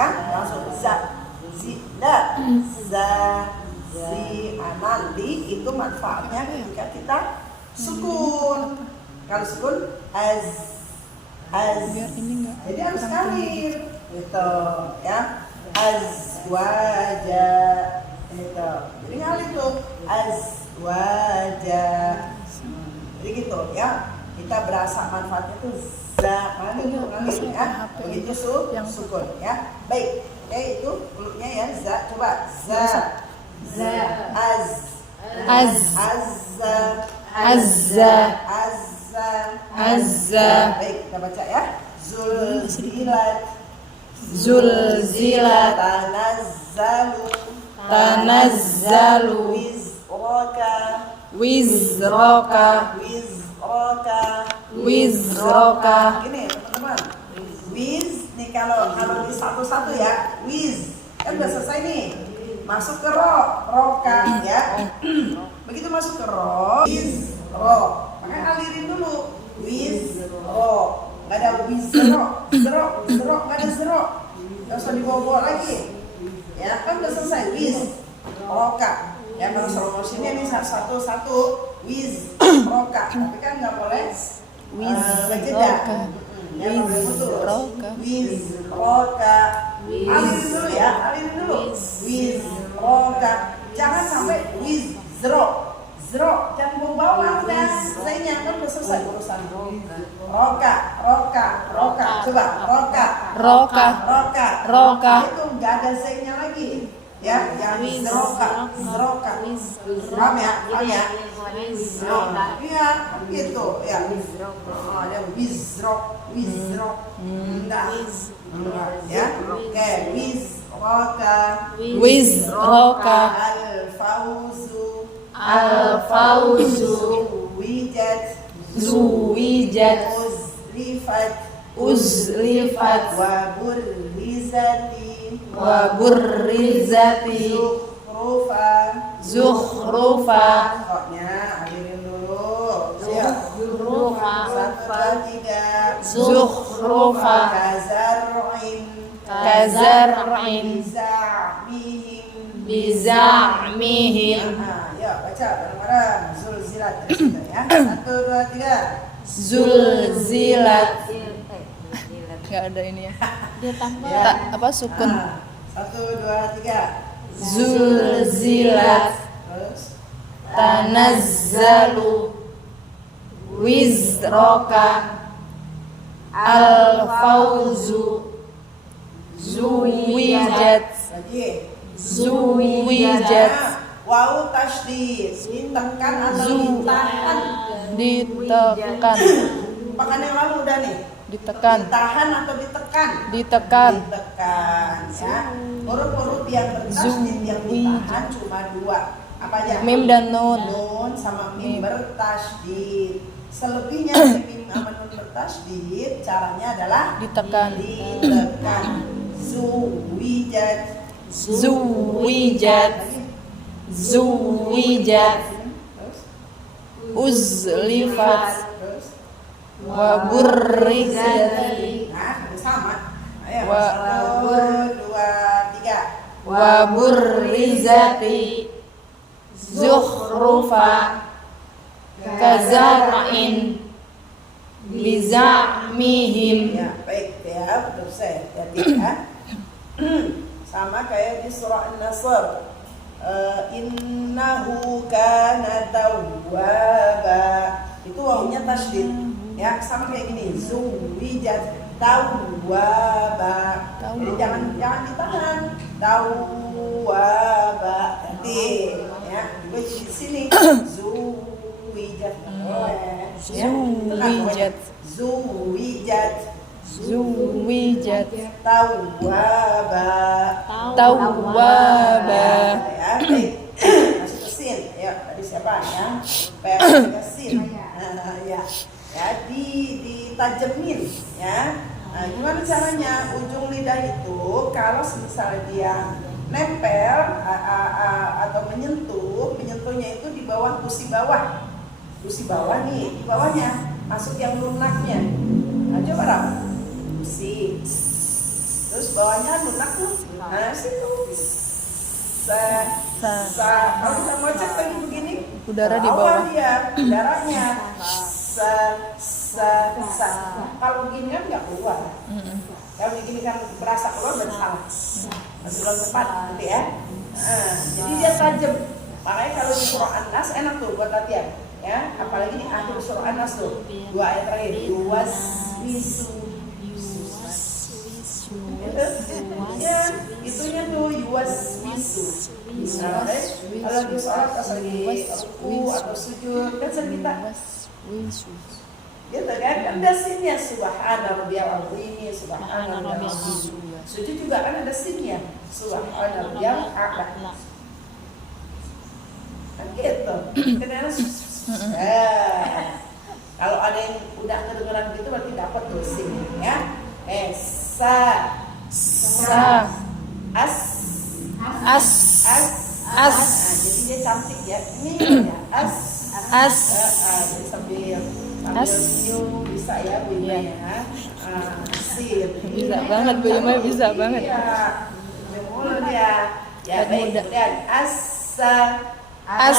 ya, langsung za, zida, za, zi, nanti itu manfaatnya ketika kita sukun. Kalau sukun az, jadi harus kalir gitu ya, azwaja gitu. Jadi ngalir tuh azwaja. Jadi gitu ya. Kita berasa manfaatnya tuh za, ngalir ya. Begitu sukun ya. Baik. Oke, itu hurufnya ya, za. Coba za, azza. Baik, kita baca ya. Zulzilat, tanazzalu, wizroka. Gini teman-teman, wiz nih kalau di satu-satu ya, wiz kan udah selesai nih, masuk ke roka ya. Begitu masuk ke wiz ro, makanya alirin dulu wiz ro, nggak ada wiz zero, nggak ada zero, nggak usah dibawa-bawa lagi ya, kan udah selesai wiz roka ya. Kalau slow motionnya ini satu-satu wiz roka, tapi kan nggak boleh jeda ya, wiz roka. Alirin dulu ya, wiz roka, jangan sampai wiz zero, jangan bawa udah Z-nya kan udah selesai urusan. Roka, coba roka itu nggak ada Z-nya lagi ya, yang zroka, paham ya? Iya, gitu ya. Ada wizrok, enggak ya. Oke, wizroka, al-fauzu, zuwijat, uzlifat, waburrizati, zukhrufa. Pokoknya alirin dulu. Zukhrufa, kazar'in, biza'mihim. Ya, baca bareng-bareng. Zulzilat ya. 1, 2, 3. Zulzilat. Nggak ada ini ya. Dia tambah Apa sukun? 1, 2, 3. Zulzilat, tanazzalu, wizroka, al-fauzu, zuwijat. Wau tasydid, ditekan atau ditahan? Ditekan. Pekan yang lalu udah nih. Ditekan. Ditahan atau ditekan? Ditekan. Ya. Huruf-huruf yang bertasydid yang ditahan cuma 2. Apa aja? Mim dan nun. Nun sama mim bertasydid. Selebihnya dari mim sama nun bertasydid caranya adalah Ditekan. Zuwijat, uzlifat, waburrizati, sama. Ayo, 1, 2, 3. Waburrizati, zukhrufa, kazar'in, biza'mihim. Ya, baik ya, betul saya. Jadi ya. Sama kayak di surah An-Nasr. Innahu kana tawwaba. Itu wawunya tasydid. Ya, sama kayak gini. Zuwijat, tawwaba. Jadi jangan ditahan. Tawwaba. Nanti ya, juga di sini. Zuwijat. Zuwijat, tawwaba. Ya, baik. Masuk ke sin. Ya, tadi siapa ya? Sin. Ya. Ya, ditajemin ya. Nah, gimana caranya? Ujung lidah itu kalau misalnya dia nempel atau menyentuhnya itu di bawah gusi bawah. Gusi bawah nih, di bawahnya masuk yang lunaknya. Nah, coba Ram. Terus bawahnya nun aku. Nah, situ. Sa. Kalau kita mau cek lagi begini, Udara di bawah. Dia, udaranya. Sa. Kalau begini kan nggak keluar. Kalau begini kan berasa keluar dan salah. Masih belum tepat, gitu ya. Nah, jadi dia tajam. Makanya kalau di surah An-Nas enak tuh buat latihan, ya. Apalagi di akhir surah An-Nas tuh, 2 ayat terakhir. Yuwaswisu. Gitu. Ya, itunya tuh yuwaswisu. Nah, kalau lagi sholat, pas lagi ruku atau sujud, kan sering kita gitu kan ada sinnya subhana rabbiyal azim, subhana rabbiyal azim. Sujud juga kan ada sinnya subhana rabbiyal a'la. Kan gitu. Kenapa? Kalau ada yang udah kedengeran gitu berarti dapat tuh sinnya ya. Sa as. Nah, jadi dia cantik ya. Ini ya as. Jadi sambil senyum bisa ya Bu Ima ya. Sip. Bisa banget Bu Ima, bisa banget. Iya. Mulut ya. Ya baik. Kemudian asa. Nah,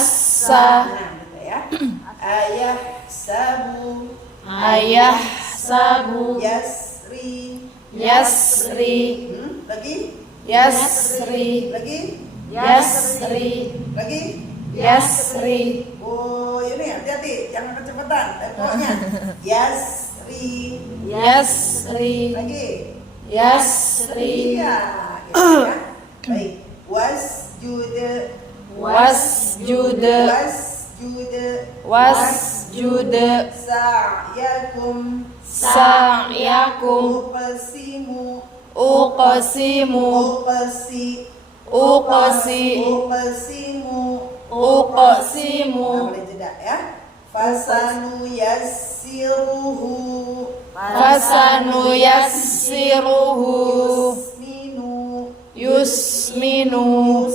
gitu ya. Ayah sabu. Yasri. Lagi. Oh ini hati-hati, jangan kecepatan. Temponya. Yasri. Lagi. Iya. Gitu ya. Baik. Wasjud sa'yakum uqsimu. Boleh jeda ya. Fasanu yassiruhu yusminu.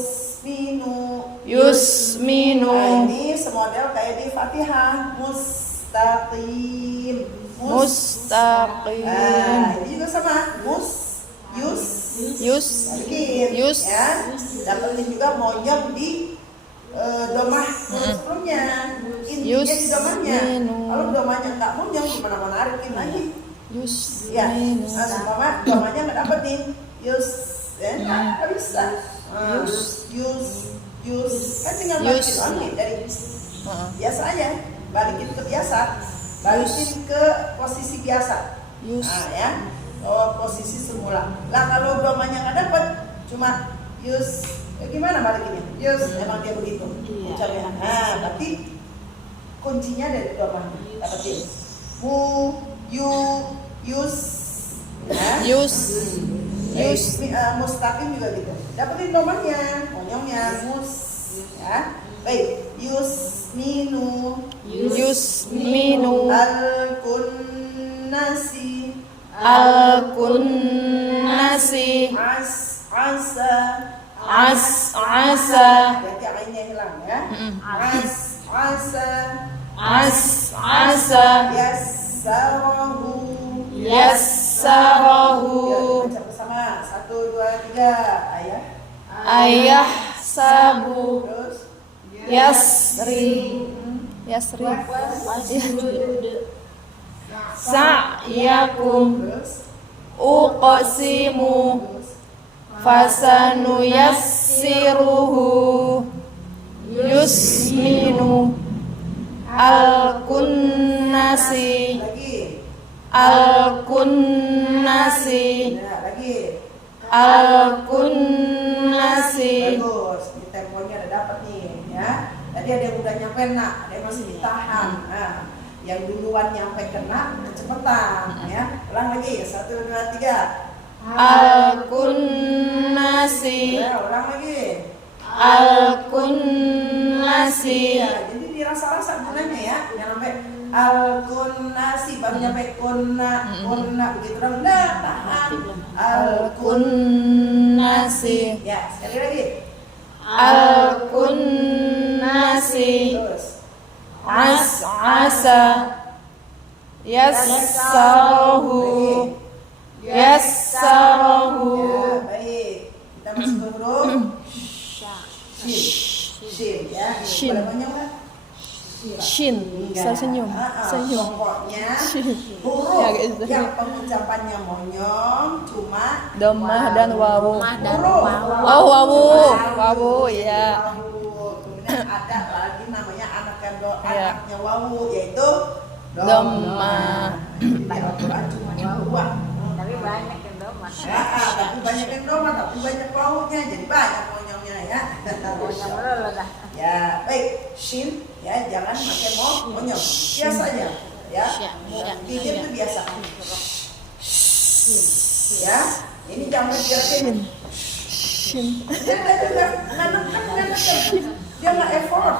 Nah, ini semodel kayak di Fatihah. Mustaqim. Nah, ini juga sama. Yus. Ya. Dapetin juga monyong di domah sebelumnya. Intinya di domahnya. Kalau domahnya nggak monyong, gimana mau narikin lagi? Ya. Nah, seumpama domahnya nggak dapetin. Yus. Ya, nggak bisa. Yus. Kan tinggal balikin lagi dari biasa aja. Balikin ke biasa. Balikin ke posisi biasa. Nah, ya. Posisi semula. Lah kalau domanya nggak dapet, cuma yus, gimana balikinnya? Yus, emang dia begitu. Ucapnya. Nah, berarti kuncinya dari domanya. Dapetin. Yus. Mustaqim juga gitu. Dapetin domanya, monyongnya, ya. Baik. Yusminu. Al-kunnasi. Asa. Berarti ainnya hilang ya. Asa. Yassarahu. Baca bersama. 1, 2, 3. Ayah sabu. Terus Yasri. Sa'yakum uqsimu fasanu yassiruhu yusminu al-kunnasi. Bagus, di temponya udah dapat nih ya. Tadi ada yang udah nyampe nak, ada yang masih ditahan. Nah, yang duluan nyampe kena kecepatan ya. Ulang lagi, 1, 2, 3. Al-kunnasi. Ya, ulang lagi. Al-kunnasi. Ya, jadi dirasa-rasa gunanya ya. Jangan sampai al-kunnasi baru nyampe kunna begitu dong. Nah, tahan. Al-kunnasi. Ya, sekali lagi. Al-kunnasi. Terus. Asa. Yassarahu. yassarahu. Ya, baik. Kita masuk ke huruf shin. Shin ya. Shin. Boleh monyong nggak? Shin, saya senyum, senyum. Pokoknya Shin. huruf Ya, guys. yang pengucapannya monyong cuma Dhammah dan wawu. huruf. Oh, wawu, ya. Wawu. Kemudian ada lagi namanya Ya. anaknya wawu yaitu Dhammah. Di Al-Quran cuma dua. Tapi banyak yang domah. Ya, tapi banyak yang doma, tapi banyak wawunya, jadi banyak monyongnya ya. Monyong dulu dah. Ya, baik, shin ya, jangan pakai monyong. Biasa aja ya. Gigit itu biasa. Ya, ini jangan biarkan. Shin. Dia nggak effort.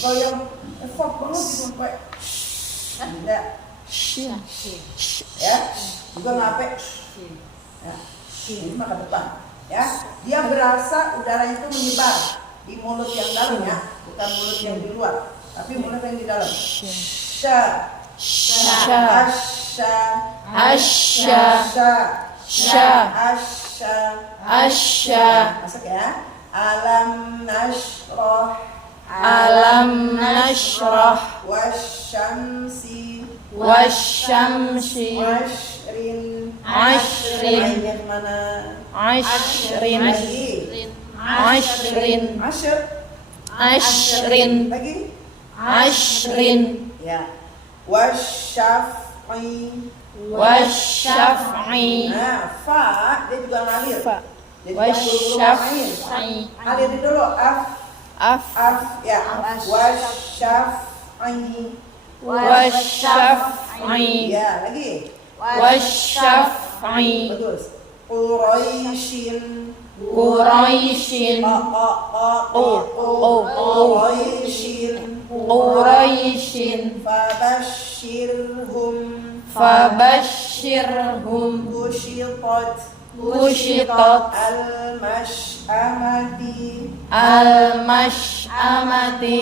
Kalau yang effort banget gitu sampai tidak Shin. ya, juga nggak apa. Ya, ini mah ke depan. Ya, dia berasa udara itu menyebar di mulut yang dalam ya, bukan mulut yang di luar, tapi mulut yang di dalam. Sha, Sha. asha, Asya. Sha. asha, Asya. masuk ya. Alam nashrah, Alam nashrah. wasyamsi, Wasyamsi. washrin, Ashrin. lainnya kemana? Ashrin. Lagi, Ashrin. asyr, Ashrin. lagi. Ashrin. Ya, wasyaf'i. Wasyaf'i. Nah, fa dia juga ngalir. Fa. Jadi jangan buru-buru ngomongin. Wasyaf'i. Alirin dulu Af. ya. Wasyaf'i. Wasyaf'i. Ya, lagi. Wasyaf'i. Bagus. Quraisyin. Quraisyin. Quraisyin. Quraisyin. Fabashshirhum. Fabashshirhum. Kushitat. Kushitat. Al-mash'amati. Al-mash'amati.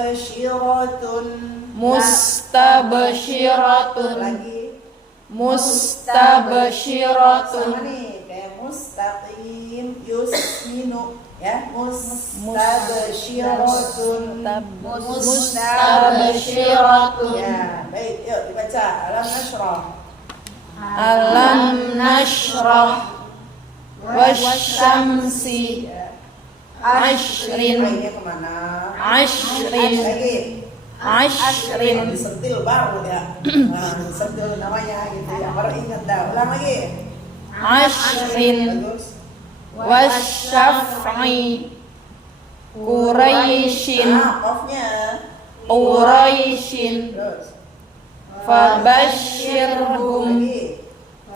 Mustabshiratun. Mustabshiratun. Lagi. Mustabshiratun. Sama nih, kayak mustaqim, yusminu. Ya, mustabshiratun. Mustabshiratun. Ya, baik, yuk dibaca. Alam nashrah. Alam nashrah. Wasyamsi. Ya. Ashrin. Lainnya kemana? Ashrin. Lagi. Ashrin. Disentil baru ya. Nah, disentil namanya gitu ya. Baru ingat dah. Ulang lagi. Ashrin. Bagus. Wasyaf'i. Quraisyin. Nah, off-nya. Quraisyin. Terus. Fabashshirhum. Lagi.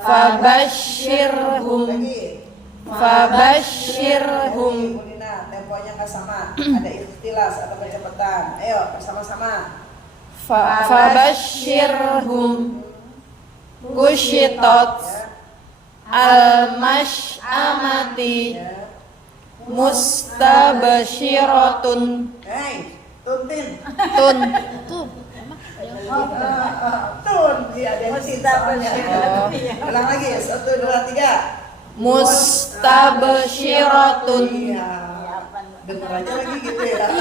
Fabashshirhum. Lagi. Fabashshirhum. Munina, temponya nggak sama. Ada ikhtilas atau kecepatan. Ayo bersama-sama. Fabashshirhum. Kushitat. Ya. Al-mash'amati. Ya. Mustabshiratun. Hey, tuntin. Tun. Tun. Iya, dia masih soalnya. Oh. Ulang lagi. 1, 2, 3. Mustabshiratun. Iya. Dengar aja lagi gitu ya.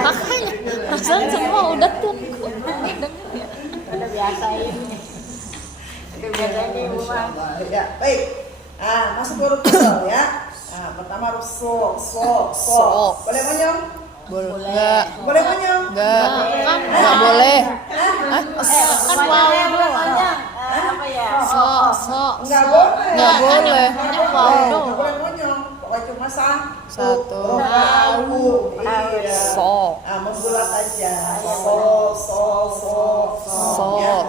Makanya, Perasaan semua udah tun. udah biasa ini. Udah biasa ini rumah. Ya, baik. Nah, masuk huruf kesel ya. Nah, pertama huruf so. So. Boleh monyong? Boleh. Boleh monyong? Enggak. Enggak boleh. Kan wow namanya. Apa ya? Enggak boleh. Enggak boleh. Enggak boleh monyong. Pokoknya cuma Satu. Tahu. Iya. So. Ah, membulat aja. So. So. Ya,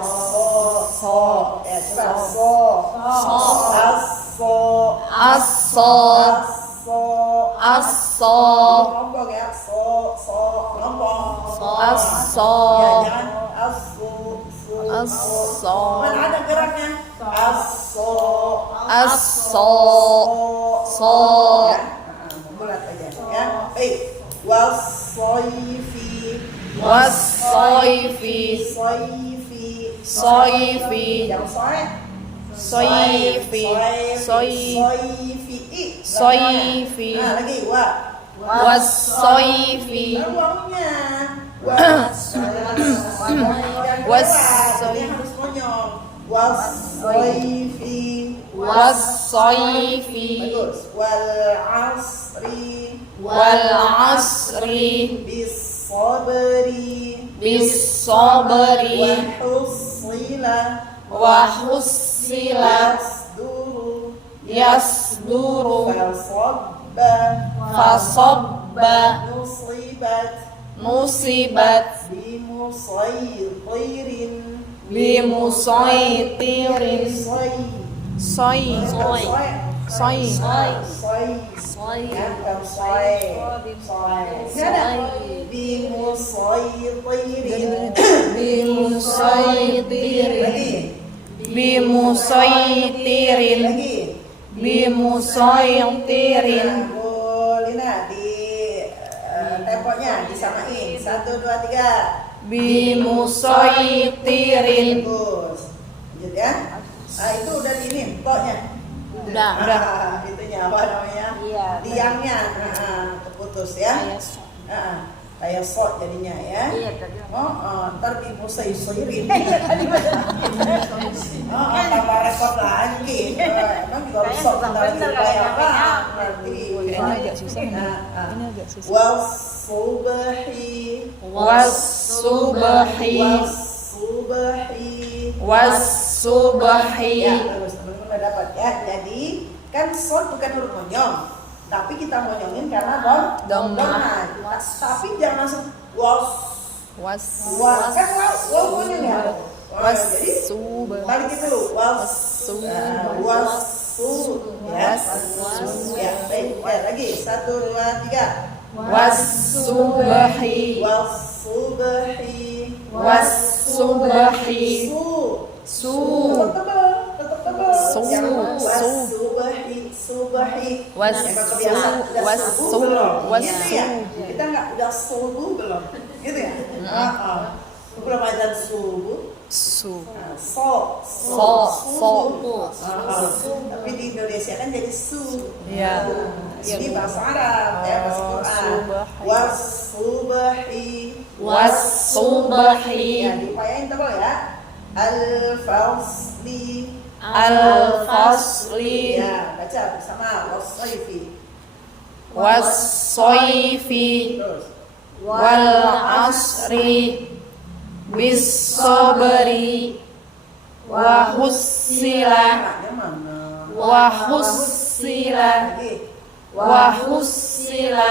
so. Ya, coba so. Aso. Aso. Ngomong ya. So. Ngomong. Aso. Ya, jangan asu. Aso. Mana ada geraknya? Aso. Aso. So. Ya, bulat aja ya. Baik. Wasoifi. Wasoifi. Soifi. Soifi. Yang soe. Soifi. Soifi. Nah, lagi wa. Wasoifi. Wawunya. Jadi harus monyong. Wasoifi. Wasoifi. Bagus. Wal asri. Wal asri. Bis sabri. Bis sabri. Wahussila. Wahusila. Yasduru. Yasduru. Fasabba. Fasabba. Nusibat. Nusibat. Bimusaytirin. Bimusaitirin. Soy. Soy. Soy. Soy. Ya, bukan soy. Nggak ada. Bimusaytirin. Bimusaitirin. Lagi. Bimusaitirin. Lagi. Bimusaitirin. Nah, Bu Lina di temponya disamain. 1, 2, 3. Bimusaitirin. Bagus. Lanjut ya. Nah, itu udah diinin pokoknya. Udah. Itunya apa namanya? Iya. Tiangnya. Terputus ya. Kayak sok jadinya ya. Iya tadi. Ntar bimusairin. Tambah repot lagi. Emang juga Kayaknya sok susah bentar lagi bener kayak kalau apa? yang Nanti. Kayaknya agak susah nih. Ini agak susah. Wasubhi. Was-subhi. Wasubhi. Was-subhi. Ya, bagus. Teman-teman udah dapat ya. Jadi kan sod bukan huruf monyong, tapi kita monyongin karena Domah. Tapi jangan langsung was. Was. Kan wow monyong ya. Jadi Was-subhi. balikin dulu. Was. Ya. Ya, baik. Ya, lagi. 1, 2, 3. Was-subhi. Wasubhi. Was-subhi. Su. Su. Tetap tebal. Su. Jangan Su. Subhi. Was- Emang kebiasaan udah was- subuh belum? was- Gitu ya? Kita nggak udah subuh belum? Gitu ya? Belum azan subuh. Su. So. So. Tapi di Indonesia kan jadi su. Iya. Ini bahasa Arab ya, bahasa Quran. Wasubhi. Was-subhi. Ya, dipayain tebal ya. Al-fasli. Al-fasli. Ya, baca bersama. Wasaifi. Was-soifi. Terus. Wal-asri. Bis-sabri. Wahussila. Maknya mana? Wahussila. Lagi. Wahussila.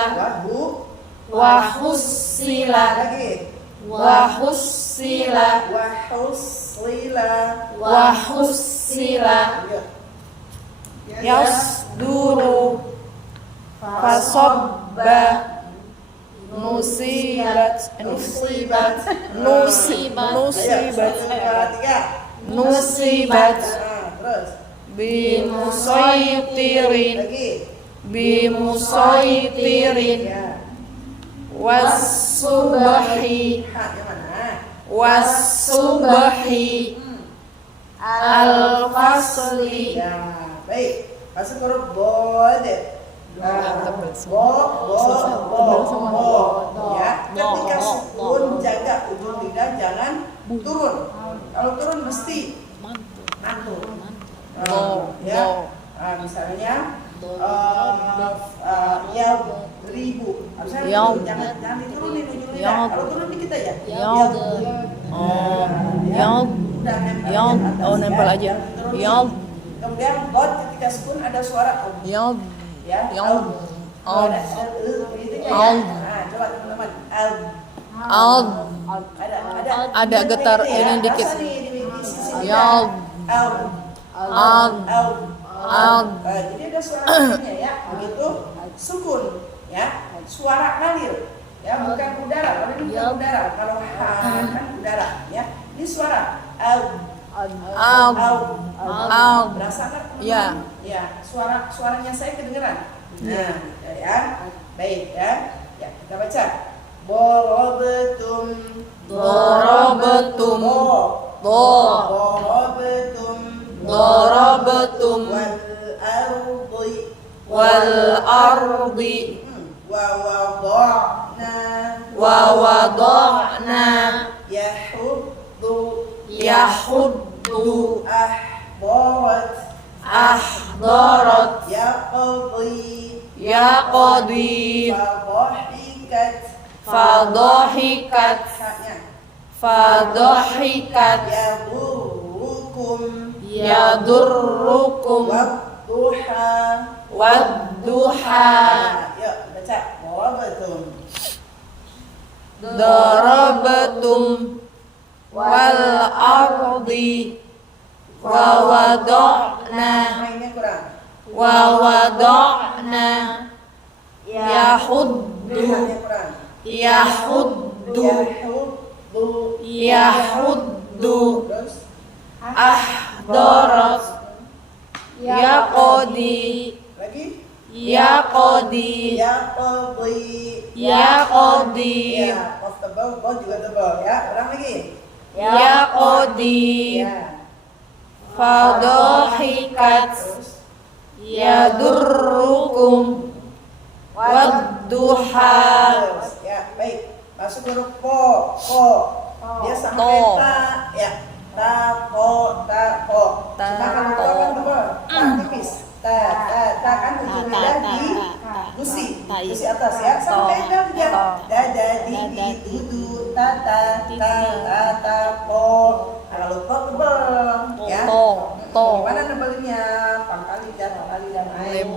Wahussila. Lagi. Wahussila. Wahuslila. Wahussila. Lanjut. Yasduru. Fasabba. Nusibat. Nusibat. Nusibat. Ayo, 1, 2, 3. Nusibat. Terus. Bimusaitirin. Lagi. Bimusaitirin. Ya. Was-subhi. Hak yang mana? Was-subhi. Al-fasli. Ya, baik. Masuk huruf bod. Ya, ketika sukun jaga ujung lidah jangan turun. Kalau turun mesti mantul. Ya. Misalnya ribu. Harusnya jangan diturunin ujung lidah. Kalau turun dikit aja. Nempel aja. Kemudian bod ketika sukun ada suara ya. Coba teman-teman. Ada getar ini dikit. Jadi ada suaranya ya, begitu sukun ya, suara ngalir ya, bukan udara. Kalau ini bukan udara, kalau kan udara ya. Ini suara berasakan Ya. ya, suaranya saya kedengeran. Nah, ya, baik ya. Ya, kita baca. Dorobetum. Dorobetum. Dorobetum. darabtum wal ardi wal ardi wa wada'na wa wada'na yahuddu ahdarat yaqdi fadahikat yadurrukum wadduha yuk baca darabtum wal ardi wa wada'na mainnya kurang wa wada'na yahuddu lihatnya kurang yahuddu terus ahdarat yaqdi lagi yaqdi yaqdi ya qaf tebal qaf juga tebal ya ulang lagi yaqdi ya fadahikat terus yadurrukum wadduha terus ya baik masuk huruf po dia sama To. kayak ta ya ta po Ta, cuma kalau po. to kan tebal ta tipis ta kan ujung lidah di gusi atas ya sama kayak dal dia dada di dudu ta po. Nah, kalau to tebal ya To. gimana nebelinnya pangkali dan naik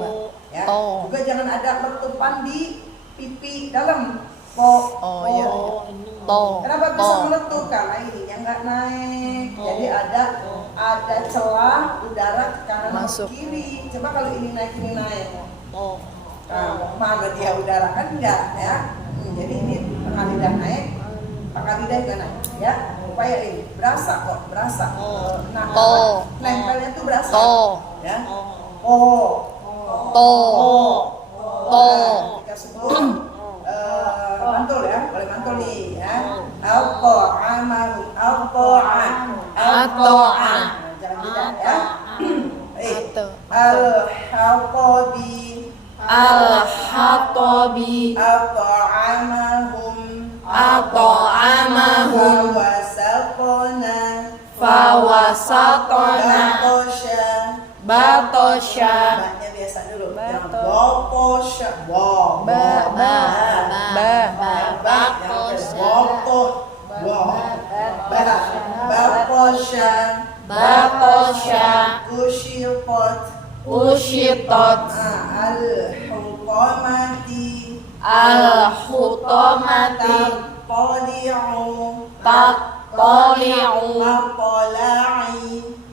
ya To. juga jangan ada letupan di pipi dalam po. Oh iya, to Kenapa bisa meletup? Karena ininya nggak naik. Jadi ada celah udara ke kanan Masuk. ke kiri. Coba kalau ini naik. Nah, mana dia udara kan enggak ya? Jadi ini tengah lidah naik, pangkal lidah juga naik ya. Upaya ini berasa kok. Nah, To. nempelnya tuh berasa. To. Ya. Po. to Ketika sebut mantul ya, boleh mantul nih ya. Al-ta'amahum Ato'a. Jangan tidak ya. Ato. Al-haqabi al-hatabi Ata'amahum ata'amahum fawasatona batosha Baknya biasa dulu. Bato. Botosha. batosha ushitot Al-hutamati al-hutamati Taqtali'u taqtali'u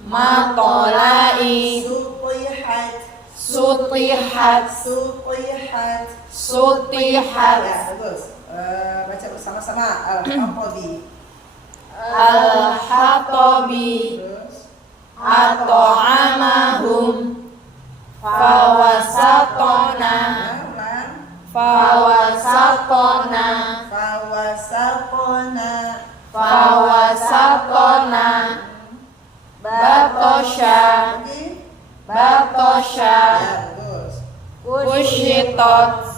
matola'i Sutihat sutihat Ya, bagus. Baca bersama-sama Al-Haqabi al-hatabi Terus ata'amahum fawasatona Fawasatona batosha Lagi batosha Ya, bagus. ushitot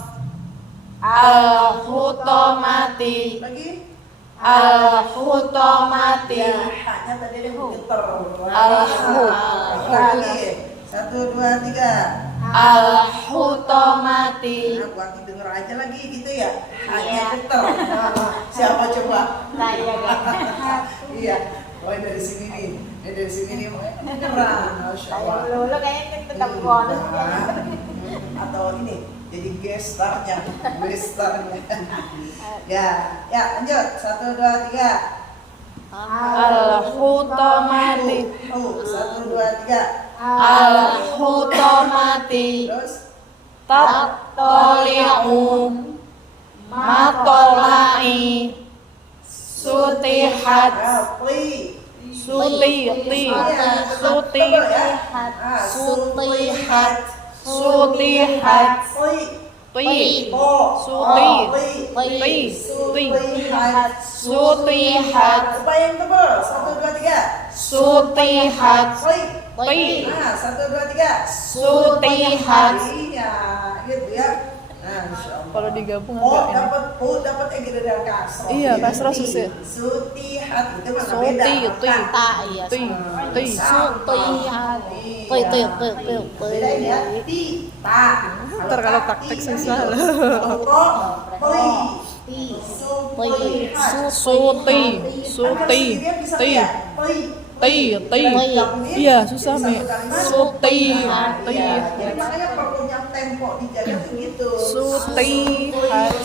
al-hutamati Lagi al-hutamati Ya, haknya tadi dia getar. Al-hu. Lagi 1, 2, 3 al-hutamati Nah, buat denger aja lagi gitu ya. Haknya getar. Siapa coba? Saya kan. Iya. Oh, dari sini nih. Dari sini nih. Beneran. Masya Saya Allah. dulu kayaknya tetap bonus ya. Atau ini jadi gestarnya. Ya, lanjut. 1, 2, 3 al-hutamati 1, 2, 3 al-hutamati Terus tattali'u matola'i sutihat sutihat Sutihat Ti. Po. Suti. Li. Sutihat. Sutihat. Upaya yang tebal. 1, 2, 3. Sutihat. Li. Ti. Nah, 1, 2, 3. Sutihat. Iya, gitu ya. Nah, Masya Allah. Kalau digabung Po agak ini. dapat po dapat dari kasroh. Iya, kasroh Ti. susah. Sutihat itu mana Suti, beda. ti. Ta iya. Ti. Ti. Sutihat. Iya. Bedain ya. Ti. Ta. Ntar kalau ta, praktek ti, susah kan lah. gitu. Kalau ro, pli. Ti. Sutihat. Suti. Suti. Ti. Ti. Ti. Iya, susah, Me. Sutihat. Ti. Jadi makanya perlunya tempo dijaga tuh gitu. Sutihat.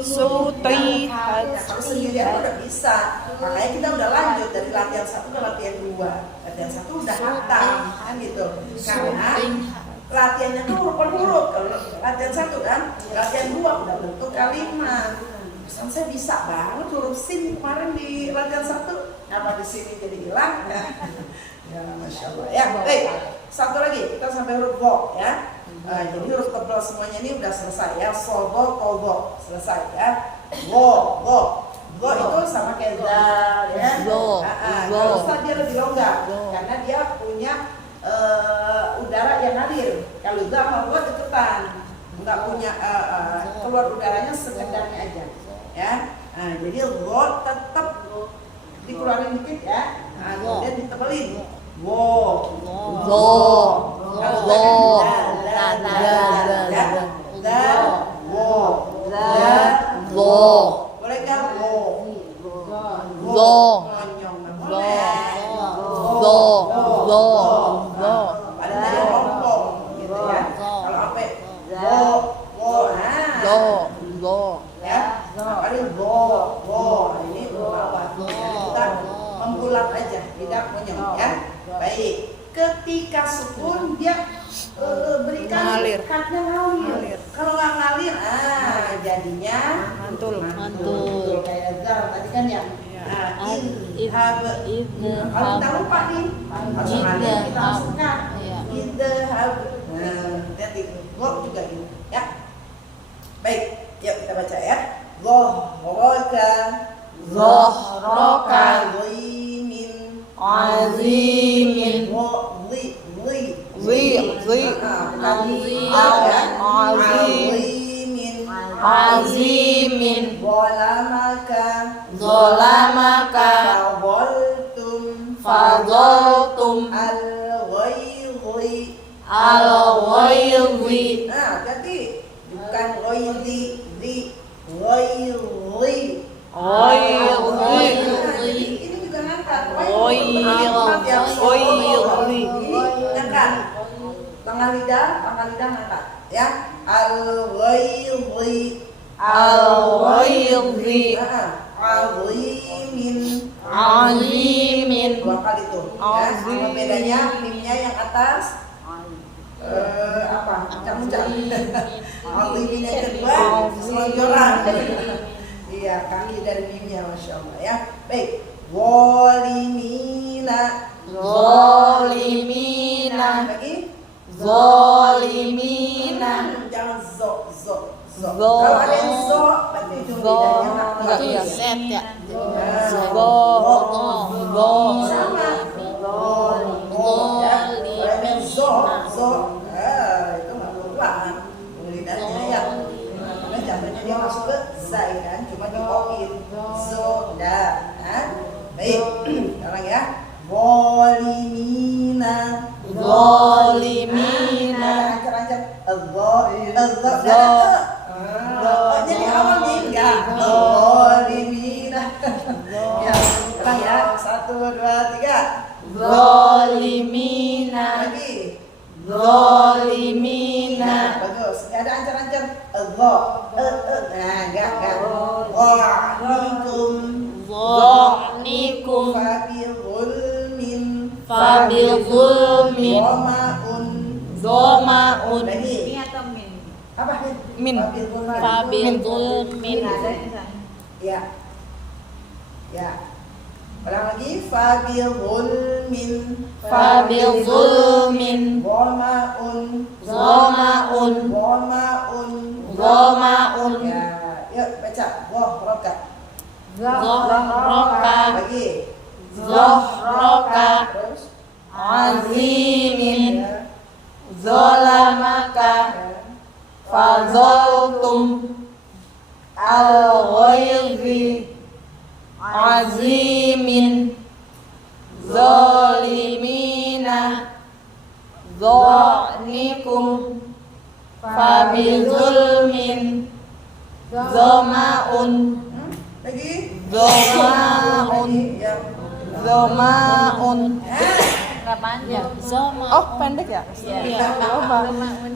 Sutihat. Kalau sendirian udah bisa. Makanya kita udah lanjut dari latihan 1 ke latihan 2. Latihan 1 udah hafal kan gitu. Karena latihannya tuh huruf per huruf. Kalau latihan 1 kan, latihan 2 udah bentuk kalimat. Pesan saya bisa banget huruf sin kemarin di latihan 1. Apa di sini jadi hilang? Ya, Masya Allah. Ya, baik. Satu lagi, kita sampai huruf wo ya. Jadi huruf tebal semuanya ini udah selesai ya. Sobo, kobo, selesai ya. Wo. Itu sama kayak zal ya. Zo. Kalau zal dia lebih longgar karena dia punya udara yang ngalir. Kalau zal sama wo deketan, nggak punya keluar udaranya sekedarnya aja ya. Nah, jadi wo tetap dikeluarin dikit ya. Nah, kemudian ditebelin. Wo. Kalau Wo. Zo. boleh kan? Wo. Zo. Monyong. Zo. Zo. Zo. Ada tadi rompong gitu ya. Kalau sampai wo, Zo. Zo. ya. Paling wo. Nah, ini bawah. Jadi kita membulat aja, tidak monyong ya. Baik. Ketika sukun dia berikan Ngalir. katnya ngalir. Kalau nggak ngalir, jadinya Mantul. Mantul. Kayak zal tadi kan ya. Idhab. Idhab. Kalau kita lupa nih, harus ngalir kita masukkan. Iya. Idhab. Nah, hati-hati. Gok juga ini, ya. Baik, yuk kita baca ya. Zohraka. Zohraka. Azimin. Azimin. Azimin. Zolamaka. Fadoltum. Al-ghayzi. Nah, jadi bukan ghayzi, ghayzi. Ini juga ngangkat. Ini ngangkat. Tengah lidah ngangkat. Ya. Al-ghayzi. Azimin. 2 kali tuh. Ya. Sama bedanya mimnya yang atas. Apa? Ucap-ucap. Azimin yang kedua selonjoran. Iya, kaki dari mimnya, Masya Allah ya. Baik. Zolimina. Lagi. Zolimina. Jangan zo. Zo. Kalau ada yang zo, berarti itu lidahnya nggak Nggak, iya. Set ya. Zo. Zo. Sama. Ya. Kalau yang zo, itu nggak keluar. Lidahnya ya. Karena jatuhnya dia masuk ke zai kan, cuma dioin. Zoda. Baik. Sekarang ya. Zolimina. Lancar. Jadi awal nih enggak. Zolimina. Ya, sekarang ya. 1, 2, 3. Zolimina. Lagi. Zolimina. Bagus. Enggak ada ancar-ancar. Nah, enggak. Zonikum. Fabi zulmin. Zomaun. Lagi. Ini atau min? Apa? Min. Fabil zulmin. Ya. Ulang lagi. Fabi zulmin. Zomaun. Zomaun. Zohroka. Zohroka. Lagi. Zohroka. Terus. azimin Ya. zolamaka Ya. fadzaltum al-ghaizi azimin zolimina zonikum fabizulmin zomaun Lagi. zomaun Lagi. Ya. zomaun. Nggak panjang. Zoma. Oh pendek ya? Iya.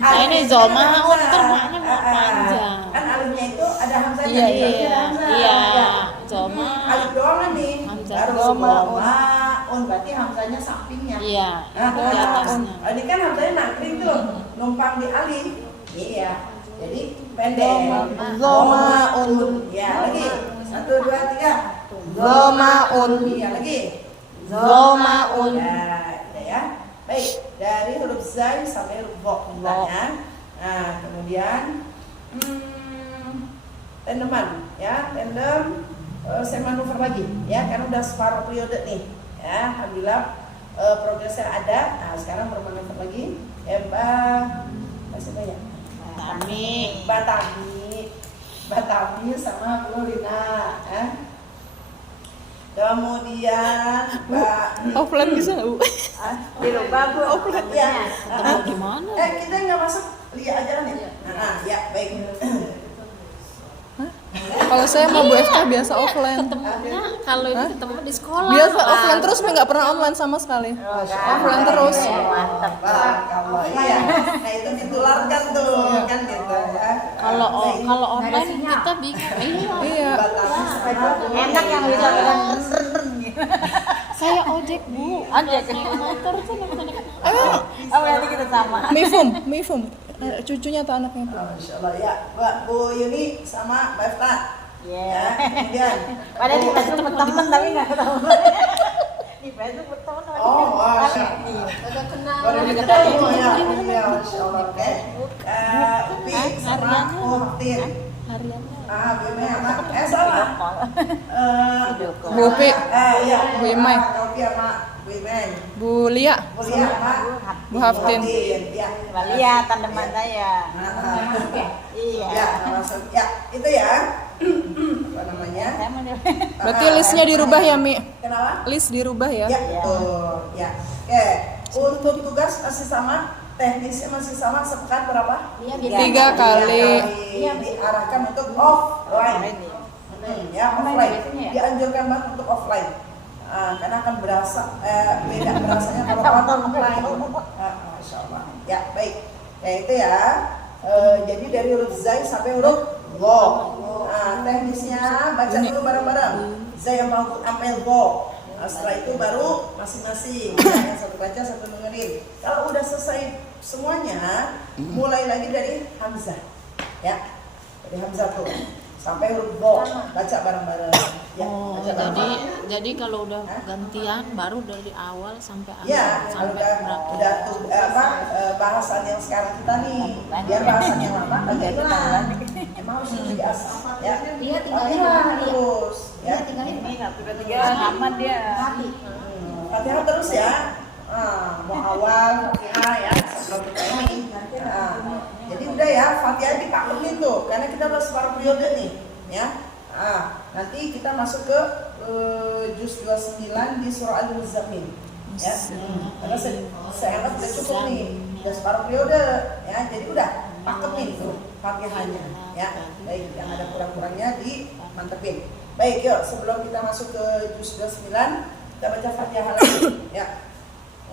Nah, ini Zoma termaknya nggak panjang. Kan alifnya itu ada hamzahnya. Iya, Di iya, hamzah. iya. Ya. Zoma. Alif doang kan nih. Hamzah. Baru Zomaun. zomaun. Berarti hamzahnya sampingnya. Iya. Nah, Di atasnya. ini kan hamzahnya nangkring tuh, numpang di alif. Iya. Jadi pendek. Zomaun. Ya, lagi. 1 2 3. Zomaun. Iya, lagi. Zomaun. Ya. Baik, dari huruf zai sampai huruf vo mintanya. Nah, kemudian tandeman ya, tandem saya manuver lagi ya, karena udah separuh periode nih. Ya, alhamdulillah progresnya ada. Nah, sekarang bermanuver lagi. Masih banyak. Kami. Batami sama Bu Lina ya. Kemudian Offline bisa nggak Bu? dirubah Bu. Offline ya. Ketemu gimana? Kita nggak masuk lihat aja kan ya. Nah, ya baik. Kalau saya sama Bu Efta biasa offline. Ketemunya kalau ini ketemu di sekolah. Biasa lah. offline terus, nggak pernah online sama sekali. Offline terus. Mantap. Kalau iya. Nah, itu ditularkan tuh kan gitu ya. Kalau Baik. kalau online kita bingung. Iya. Enak yang bisa saya ojek Bu. Ojek motor tuh naik. Oh berarti kita sama. Mifum, cucunya atau anaknya Bu? Masya Allah ya, Mbak Bu Yuni sama Mbak Efta. Ya, kemudian. Padahal di Facebook berteman tapi nggak ketemu. Di Facebook berteman sama Oh, Masya Allah. Baru ketemu ya. Iya, Masya Allah. Oke. Upi sama Uktin. Hariannya. Bime sama sama. Bu Upi. Iya. Bu Imai. Upi sama Bu Imai. Bu Lia, Kuliah sama Bu Haftin. Ya. Lihat tandeman saya. Iya. Ya, maksud ya itu ya. Apa namanya? Berarti listnya dirubah ya Mi? Kenapa? List dirubah ya? Ya, betul. Ya. Oke. Untuk tugas masih sama, teknisnya masih sama, sepekan berapa? Iya, 3 kali. Diarahkan untuk offline. Ya, offline. Dianjurkan banget untuk offline. Karena akan berasa beda berasanya kalau online. Masya Allah. Ya, baik. Ya itu ya. Jadi dari huruf zai sampai huruf go. Teknisnya baca dulu bareng-bareng. Zai sampai go. Setelah itu baru masing-masing yang satu baca, satu dengerin. Kalau udah selesai semuanya, mulai lagi dari hamzah. Ya. Dari hamzah tuh sampai huruf go. Baca bareng-bareng. Ya, Oh, baca bareng-bareng. jadi kalau udah gantian baru dari awal sampai akhir Ya, sampai berapa? udah tuh bahasan yang sekarang kita nih, biar bahasan yang lama agak hilang. Emang harus dibiasa ya. Dia tinggalin Latihan dia. terus, ya. Dia tinggalin Aman dia. hati. Latihan terus ya. Mau awal Fatihah ya sebelum kita ini. Jadi udah ya, Fatihah dipakemin tuh, karena kita udah separuh periode nih, ya. Nanti kita masuk ke juz 29 di surah Al-Muzammil. Ya, karena saya anggap udah cukup nih, udah separuh periode, ya. Jadi udah pakemin tuh Fatihahnya, ya. Baik, yang ada kurang-kurangnya dimantepin. Baik, yuk sebelum kita masuk ke juz 29, kita baca Fatihah lagi, ya.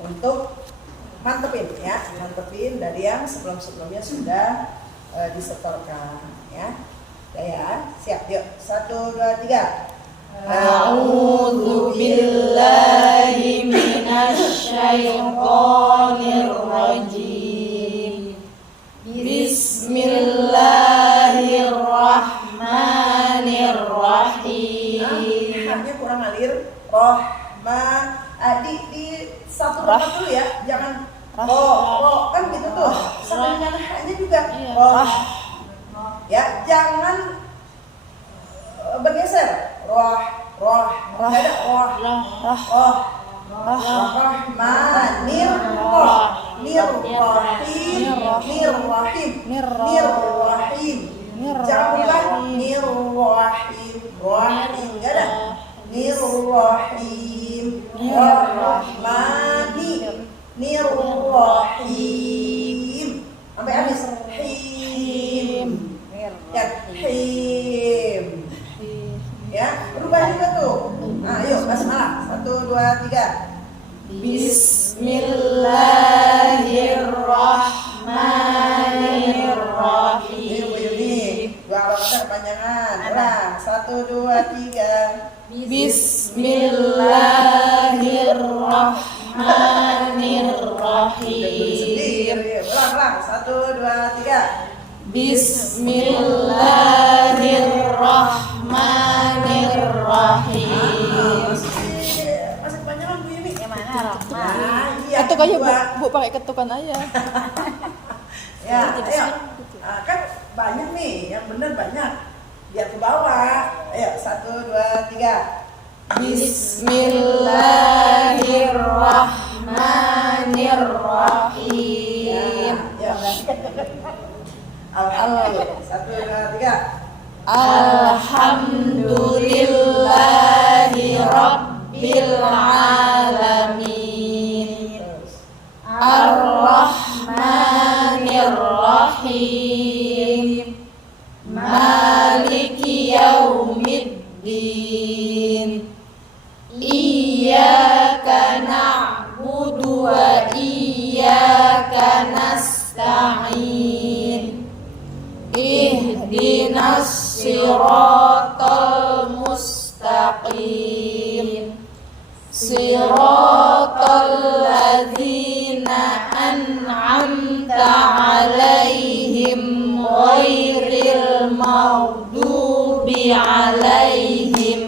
Untuk mantepin, ya, mantepin dari yang sebelum-sebelumnya sudah disetorkan, ya. Ya, siap, yuk. 1, 2, 3. A'udzu billahi minasyaitonir rajim. Bismillahirrahmanirrahim. Haknya kurang ngalir. Rohman. Di satu tempat dulu ya, jangan kan gitu tuh. Sama dengan haknya juga. Iya. Roh. Ya, jangan bergeser. Roh. Nggak ada roh. Rahman, Nirrahim. Jangan lupa Nirrahim. Rahim nggak ada. Nirrahim. Rahmani. Nirrahim. Sampai habis. Him. Ya, him. Ya, berubah juga tuh. Nah, yuk basmalah. 1, 2, 3. Bismillahirrahmanirrahim. Ini dua kata kepanjangan. Ulang. 1, 2, 3. Bismillahirrahmanirrahim. Ulang. 1, 2, 3. Bismillahirrahmanirrahim. Masih kepanjangan Bu Yuni. Yang mana Rahman? Iya. Ketuk aja dua. bu pakai ketukan aja. Ya, ayo. Kan banyak nih, yang bener banyak. Biar ke bawah. Ayo, 1, 2, 3. Bismillahirrahmanirrahim. Ya. Alhamdulillah. 1, 2, 3. Alhamdulillahi Rabbil Alamin. Ar-Rahmanir-Rahim. Maliki Yaumiddin. Iyyaka na'budu wa iyyaka nasta'in. Ihdinas siratal mustaqim. Siratal ladzina an'amta 'alaihim ghairil maghdubi 'alaihim